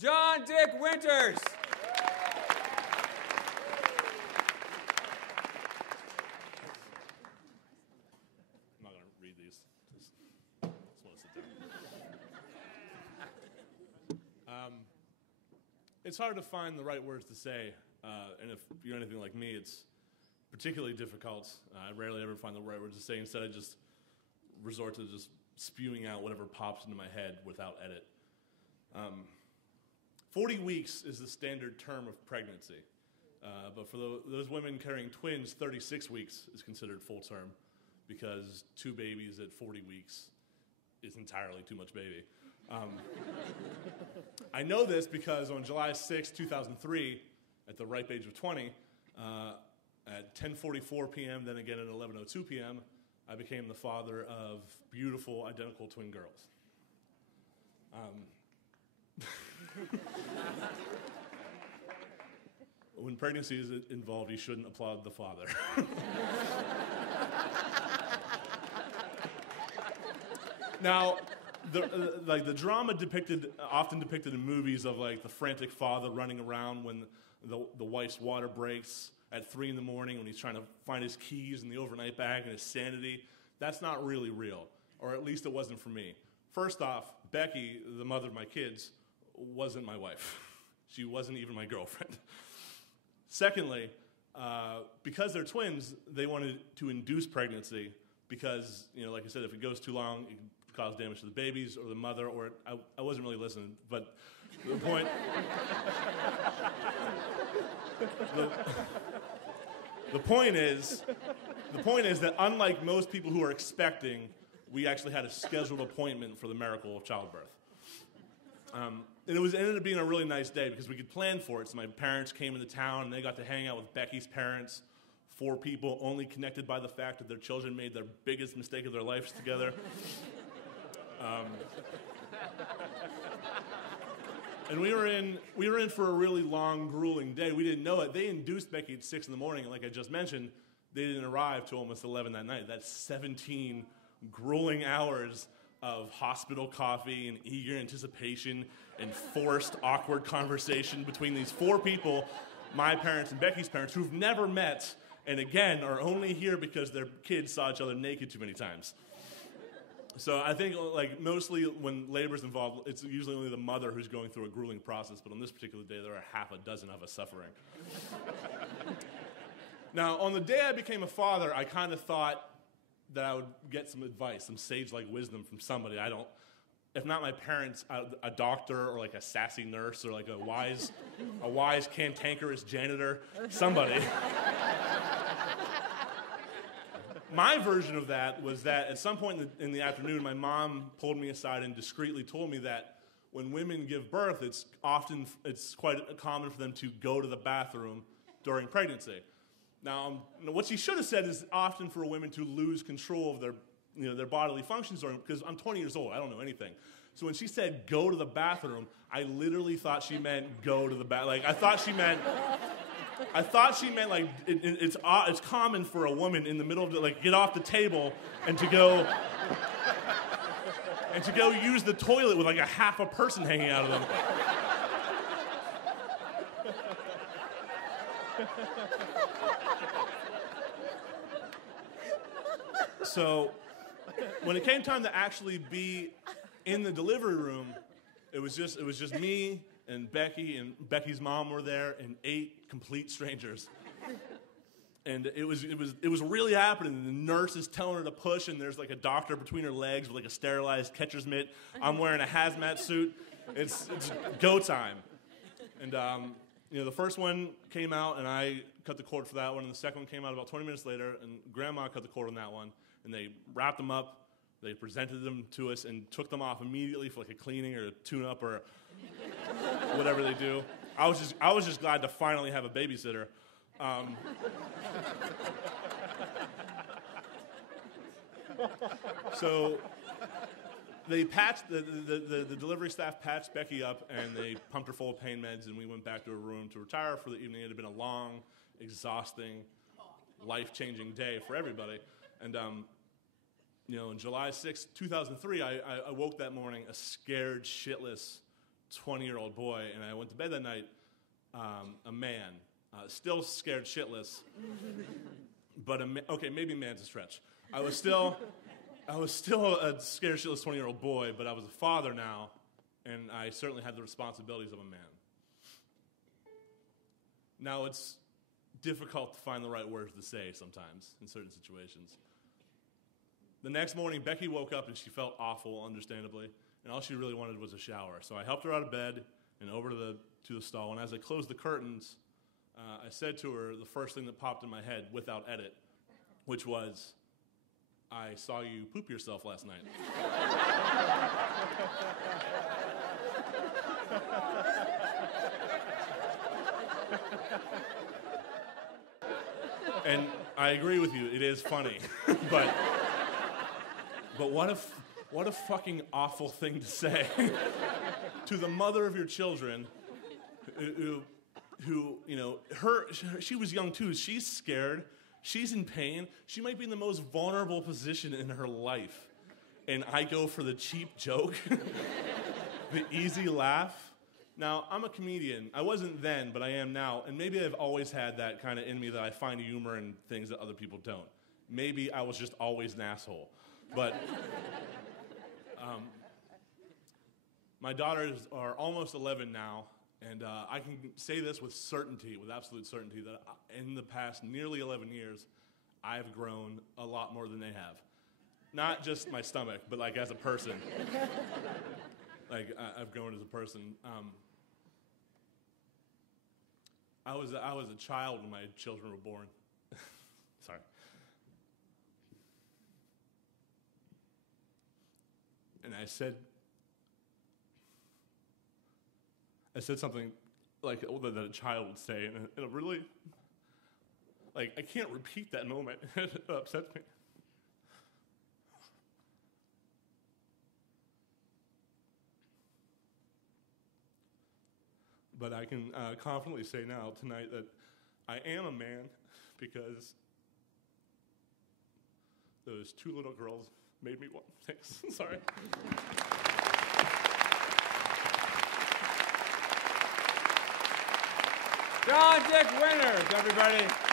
John Dick Winters. I'm not going to read these. Just want to sit down. It's hard to find the right words to say, and if you're anything like me, it's particularly difficult. I rarely ever find the right words to say. Instead, I just resort to just spewing out whatever pops into my head without edit. 40 weeks is the standard term of pregnancy, but for those women carrying twins, 36 weeks is considered full term because 2 babies at 40 weeks is entirely too much baby. I know this because on July 6, 2003, at the ripe age of 20, at 10:44 p.m., then again at 11:02 p.m., I became the father of beautiful, identical twin girls. When pregnancy is involved, you shouldn't applaud the father. Now, the drama often depicted in movies of like the frantic father running around when the wife's water breaks at 3 in the morning when he's trying to find his keys in the overnight bag and his sanity. That's not really real, or at least it wasn't for me. First off, Becky, the mother of my kids, wasn't my wife. She wasn't even my girlfriend. Secondly, because they're twins, they wanted to induce pregnancy because, like I said, if it goes too long, it can cause damage to the babies or the mother, or I wasn't really listening, but the point... The point is that unlike most people who are expecting, we actually had a scheduled appointment for the miracle of childbirth. And it ended up being a really nice day because we could plan for it. So my parents came into town and they got to hang out with Becky's parents, 4 people only connected by the fact that their children made their biggest mistake of their lives together. And we were in for a really long, grueling day. We didn't know it. They induced Becky at 6 in the morning, and like I just mentioned, they didn't arrive till almost 11 that night. That's 17 grueling hours of hospital coffee and eager anticipation and forced, awkward conversation between these 4 people, my parents and Becky's parents, who've never met, and again, are only here because their kids saw each other naked too many times. So I think, like, mostly when labor's involved, it's usually only the mother who's going through a grueling process, but on this particular day, there are half a dozen of us suffering. Now, on the day I became a father, I kind of thought that I would get some advice, some sage-like wisdom from somebody. If not my parents, a doctor or like a sassy nurse or like a wise cantankerous janitor, somebody. My version of that was that at some point in the afternoon, my mom pulled me aside and discreetly told me that when women give birth, it's quite common for them to go to the bathroom during pregnancy. Now, what she should have said is often for women to lose control of their bodily functions, because I'm 20 years old, I don't know anything. So when she said go to the bathroom, I literally thought she meant go to the bathroom. Like I thought she meant like it's common for a woman in the middle of like get off the table and to go use the toilet with like a half a person hanging out of them. So when it came time to actually be in the delivery room, it was just me and Becky's mom were there, and 8 complete strangers. And it was really happening. The nurse is telling her to push, and there's like a doctor between her legs with like a sterilized catcher's mitt. I'm wearing a hazmat suit. It's go time. And the first one came out, and I cut the cord for that one, and the second one came out about 20 minutes later, and Grandma cut the cord on that one, and they wrapped them up. They presented them to us and took them off immediately for like a cleaning or a tune-up or whatever they do. I was just glad to finally have a babysitter. So they patched the delivery staff patched Becky up, and they pumped her full of pain meds, and we went back to her room to retire for the evening. It had been a long, exhausting, life-changing day for everybody. And on July 6, 2003, I woke that morning a scared shitless 20-year-old boy, and I went to bed that night a man, still scared shitless, but okay, maybe man's a stretch. I was still a scared shitless 20-year-old boy, but I was a father now, and I certainly had the responsibilities of a man. Now, it's difficult to find the right words to say sometimes in certain situations. The next morning, Becky woke up and she felt awful, understandably, and all she really wanted was a shower. So I helped her out of bed and over to the stall, and as I closed the curtains, I said to her the first thing that popped in my head without edit, which was, "I saw you poop yourself last night." And I agree with you, it is funny. but what a fucking awful thing to say to the mother of your children who she was young too. She's scared. She's in pain. She might be in the most vulnerable position in her life. And I go for the cheap joke, the easy laugh. Now, I'm a comedian. I wasn't then, but I am now. And maybe I've always had that kind of in me that I find humor in things that other people don't. Maybe I was just always an asshole. But my daughters are almost 11 now, and I can say this with certainty, with absolute certainty, that in the past nearly 11 years, I've grown a lot more than they have. Not just my stomach, but like as a person. Like I've grown as a person. I was a child when my children were born. Sorry. And I said something like that a child would say, and it really, like, I can't repeat that moment. It upsets me. But I can confidently say now, tonight, that I am a man because those two little girls made me one. Thanks. Sorry. John Dick Winters, everybody.